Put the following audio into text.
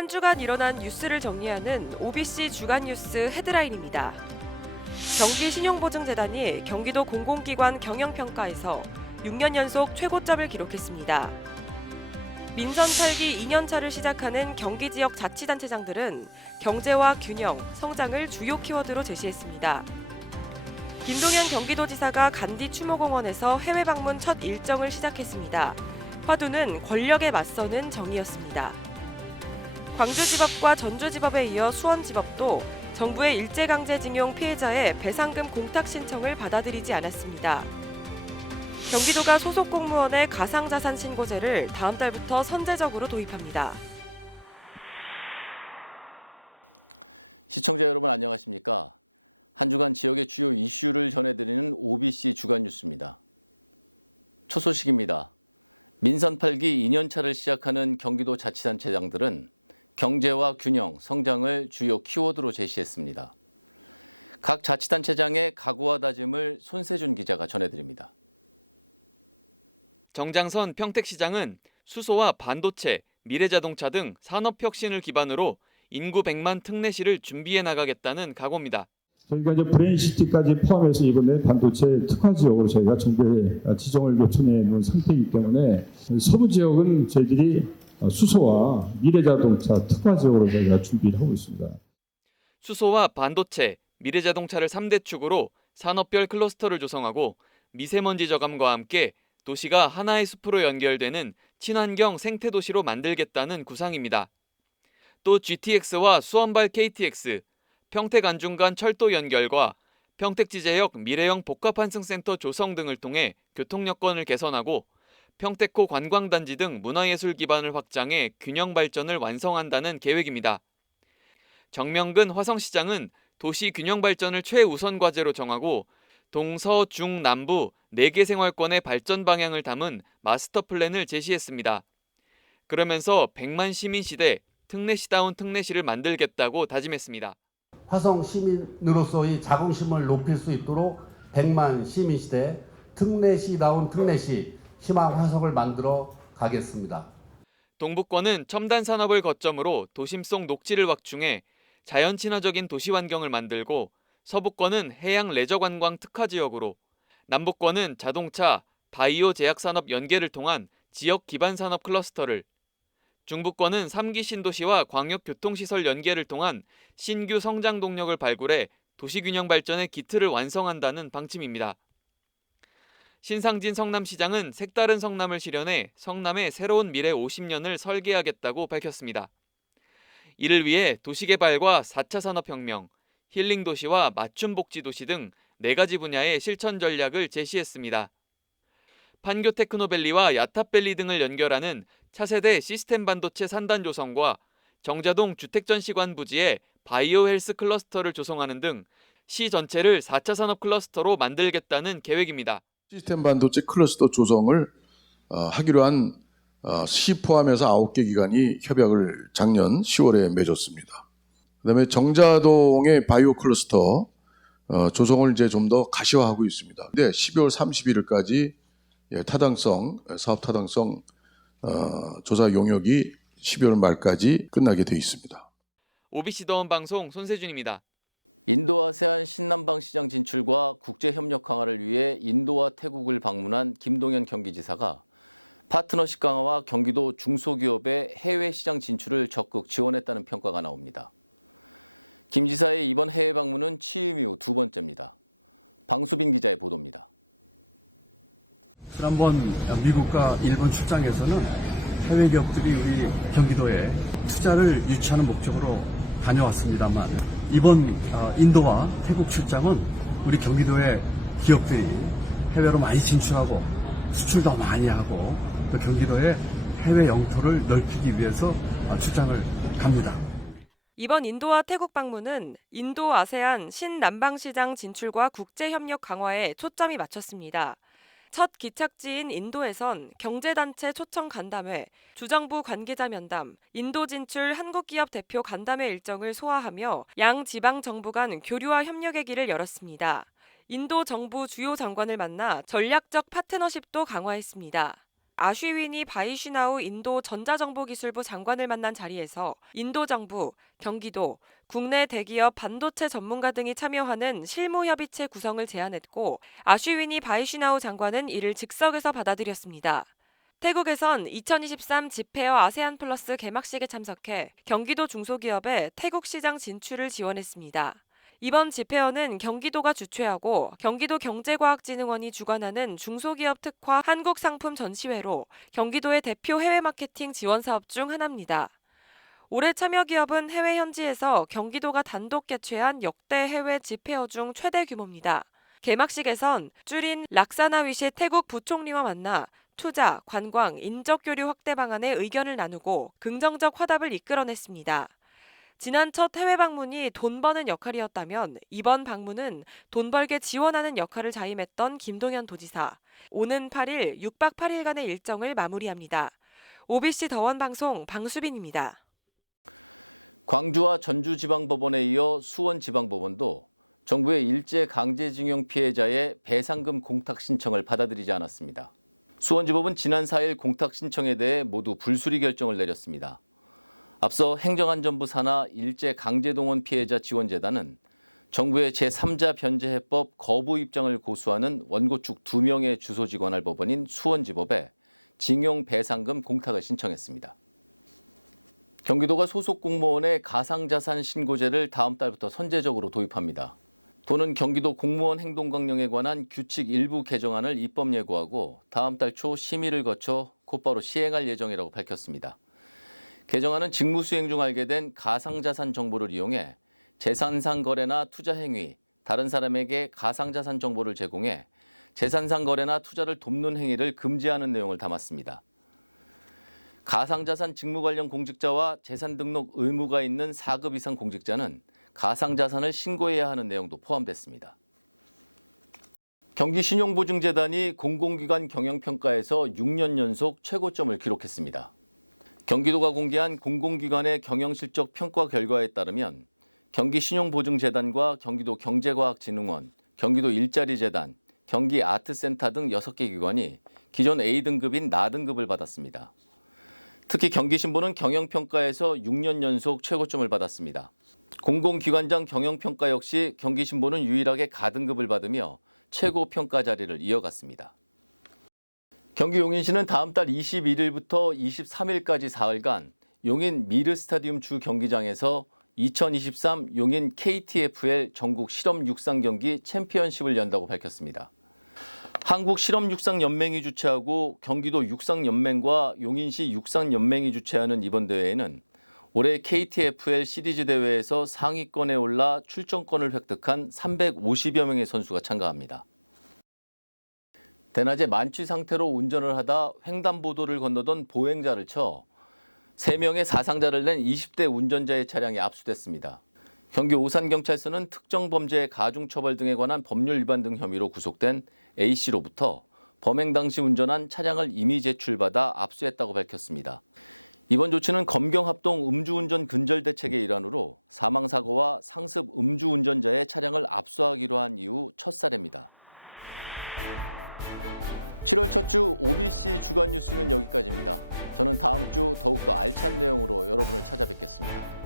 한 주간 일어난 뉴스를 정리하는 OBC 주간 뉴스 헤드라인입니다. 경기신용보증재단이 경기도 공공기관 경영평가에서 6년 연속 최고점을 기록했습니다. 민선 8기 2년차를 시작하는 경기 지역 자치단체장들은 경제와 균형, 성장을 주요 키워드로 제시했습니다. 김동연 경기도지사가 간디 추모공원에서 해외 방문 첫 일정을 시작했습니다. 화두는 권력에 맞서는 정의였습니다. 광주지법과 전주지법에 이어 수원지법도 정부의 일제강제징용 피해자의 배상금 공탁 신청을 받아들이지 않았습니다. 경기도가 소속 공무원의 가상자산 신고제를 다음 달부터 선제적으로 도입합니다. 시청자 여러분 안녕하십니까? 한 주간 지역의 주요 이슈를 전해드리는 OBC 주간 뉴스입니다. 첫 소식입니다. 민선 8기 2년차를 시작하는 경기도 자치단체장들은 경제와 균형, 성장을 주요 키워드로 제시했습니다. 각 자치단체장의 각오와 다짐을 손세준 기자가 전해드립니다. 정장선 평택시장은 수소와 반도체, 미래자동차 등 산업혁신을 기반으로 인구 100만 특례시를 준비해 나가겠다는 각오입니다. 저희가 이제 브레인시티까지 포함해서 이번에 반도체 특화 지역으로 저희가 정부에 지정을 요청해 놓은 상태이기 때문에 서부 지역은 저희들이 수소와 미래자동차 특화 지역으로 저희가 준비를 하고 있습니다. 수소와 반도체, 미래자동차를 3대 축으로 산업별 클러스터를 조성하고 미세먼지 저감과 함께 도시가 하나의 숲으로 연결되는 친환경 생태 도시로 만들겠다는 구상입니다. 또 GTX와 수원발 KTX, 평택 안중간 철도 연결과 평택지제역 미래형 복합환승센터 조성 등을 통해 교통 여건을 개선하고 평택호 관광단지 등 문화예술 기반을 확장해 균형 발전을 완성한다는 계획입니다. 정명근 화성시장은 도시 균형 발전을 최우선 과제로 정하고 동서 중 남부 4개 생활권의 발전 방향을 담은 마스터 플랜을 제시했습니다. 그러면서 100만 시민 시대 특례시다운 특례시를 만들겠다고 다짐했습니다. 화성 시민으로서의 자긍심을 높일 수 있도록 100만 시민 시대 특례시다운 특례시 희망 화성을 만들어 가겠습니다. 동북권은 첨단 산업을 거점으로 도심 속 녹지를 확충해 자연 친화적인 도시 환경을 만들고 서부권은 해양 레저 관광 특화 지역으로 남북권은 자동차, 바이오 제약 산업 연계를 통한 지역 기반 산업 클러스터를 중부권은 3기 신도시와 광역 교통 시설 연계를 통한 신규 성장 동력을 발굴해 도시 균형 발전의 기틀을 완성한다는 방침입니다. 신상진 성남시장은 색다른 성남을 실현해 성남의 새로운 미래 50년을 설계하겠다고 밝혔습니다. 이를 위해 도시개발과 4차 산업혁명, 힐링도시와 맞춤복지도시 등네 가지 분야의 실천 전략을 제시했습니다. 판교 테크노밸리와 야탑밸리 등을 연결하는 차세대 시스템 반도체 산단 조성과 정자동 주택전시관 부지에 바이오 헬스 클러스터를 조성하는 등 시 전체를 4차 산업 클러스터로 만들겠다는 계획입니다. 시스템 반도체 클러스터 조성을 어, 하기로 한 어, 시 포함해서 9개 기관이 협약을 작년 10월에 맺었습니다. 그 다음에 정자동의 바이오 클러스터 어, 조성을 이제 좀 더 가시화하고 있습니다. 근데 12월 31일까지 예, 타당성 사업 타당성 어, 조사 용역이 12월 말까지 끝나게 돼 있습니다. OBC 더원 방송 손세준입니다. 인도 아세안 신남방 시장 진출과 국제 협력 강화를 위해 인도와 태국을 방문한 김동연 경기지사가 파트너십 강화와 경기도 중소기업의 해외 시장 진출을 적극 지원했다는 평가가 나옵니다. 김 지사의 이번 해외 방문은 취임 이후 두 번째입니다. 방수빈 기자의 보도입니다. 지난번 미국과 일본 출장에서는 해외 기업들이 우리 경기도에 투자를 유치하는 목적으로 다녀왔습니다만 이번 어, 인도와 태국 출장은 우리 경기도의 기업들이 해외로 많이 진출하고 수출도 많이 하고 또 경기도의 해외 영토를 넓히기 위해서 어, 출장을 갑니다. 이번 인도와 태국 방문은 인도 아세안 신남방시장 진출과 국제협력 강화에 초점이 맞췄습니다. 첫 기착지인 인도에선 경제단체 초청 간담회, 주정부 관계자 면담, 인도 진출 한국기업 대표 간담회 일정을 소화하며 양 지방 정부 간 교류와 협력의 길을 열었습니다. 인도 정부 주요 장관을 만나 전략적 파트너십도 강화했습니다. 아쉬위니 바이시나우 인도 전자정보기술부 장관을 만난 자리에서 인도 정부, 경기도, 국내 대기업 반도체 전문가 등이 참여하는 실무협의체 구성을 제안했고 아쉬위니 바이시나우 장관은 이를 즉석에서 받아들였습니다. 태국에선 2023 지페어 아세안 플러스 개막식에 참석해 경기도 중소기업의 태국 시장 진출을 지원했습니다. 이번 집회어는 경기도가 주최하고 경기도 경제과학진흥원이 주관하는 중소기업 특화 한국 상품 전시회로 경기도의 대표 해외 마케팅 지원 사업 중 하나입니다. 올해 참여 기업은 해외 현지에서 경기도가 단독 개최한 역대 해외 집회어 중 최대 규모입니다. 개막식에선 줄인 락사나위시 태국 부총리와 만나 투자, 관광, 인적 교류 확대 방안에 의견을 나누고 긍정적 화답을 이끌어냈습니다. 지난 첫 해외 방문이 돈 버는 역할이었다면 이번 방문은 돈 벌게 지원하는 역할을 자임했던 김동연 도지사. 오는 8일 6박 8일간의 일정을 마무리합니다. OBC 더원 방송 방수빈입니다. 광주와 전주지방법원에 이어 수원지방법원도 정부의 일제 강제징용 피해자의 배상금 공탁 신청을 받아들이지 않았습니다. 수원지법은 지난 4일 공탁 신청에 대해 모두 불수리 결정을 내렸습니다. 앞서 행정안전부 산하 일제 강제동원 피해자 지원재단은 정부의 제3자 변제해법 거부 입장을 고수하는 원고 측 2명의 주소지 관할 법원인 수원지법에 징용 배상금 공탁을 신청했습니다. 경기도가 소속 공무원의 가상자산 신고제를 다음 달부터 선제적으로 도입합니다. 도는 경기도 공무원 행동강령에 관한 규칙 일부 개정안을 입법 예고하고 다음 달 초 심의를 거쳐 곧바로 시행할 예정이라고 밝혔습니다. 개정안은 직무 수행 중 알게 된 가상자산 정보를 이용해 재산상 거래나 투자 행위, 다른 사람에게 가상자산 정보를 제공해 재산상 거래나 투자를 돕는 행위를 금지하는 내용을 담았습니다. 가상자산 직무 관련 공직자와 재산 등록 의무가 있는 4급 이상 공직자는 가상자산을 신고해야 하는 내용도 포함됐습니다. 경기신용보증재단이 공공기관 경영평가에서 6년 연속 최고점을 기록했습니다. 경기도가 공개한 공공기관의 경영실적 평가 결과에 따르면 경기신용보증재단과 경기도 경제과학진흥원, 경기도 일자리재단, 경기 아트센터 등 6개 기관이 기존 A등급인 나등급을 받았습니다. 특히 경기신보는 경영평가에서 6년 연속 최고점을 받았습니다. 공공기관장 경영평가 역시 경기신보는 유일하게 가등급을 받으며 최고 평가 자리를 이어갔습니다. 경기 용인시는 다음 달 21일부터 23일까지 사흘간 용인 미르 스타디움 주 경기장에서 2023 용인 KTFL 전국 실험 육상 경기 챔피언십을 연다고 밝혔습니다. 한국 실험 육상 연맹이 주최하고 경기도 육상 연맹과 용인시 육상 연맹이 주최하는 이번 대회에는 올해 KTFL 시리즈 대회에서 상위권에 올라 출전권을 획득한 350여 명의 선수가 참가합니다. 대낮에 만취 상태로 운전을 하다 횡단보도를 건너던 보행자를 쳐 3명의 사상자를 낸 20대 운전자의 차량이 압수됐습니다. 경기 오산경찰서는 특정 범죄 가중처벌 등에 관한 법률 위반 등 혐의로 구속된 A씨로부터 범행 당시 운전한 차량을 이미 제출받아 압수했다고 밝혔습니다. 이번 조치는 검경합동 음주운전 근절 대책의 일환으로 사망사고와 상습 음주운전자의 차량을 압수하기로 한 이후 첫 사례입니다. 7월 첫 주 OBC 주간 뉴스는 여기까지입니다. 저는 다음 주 더욱더 알찬 내용으로 여러분을 찾아뵙겠습니다.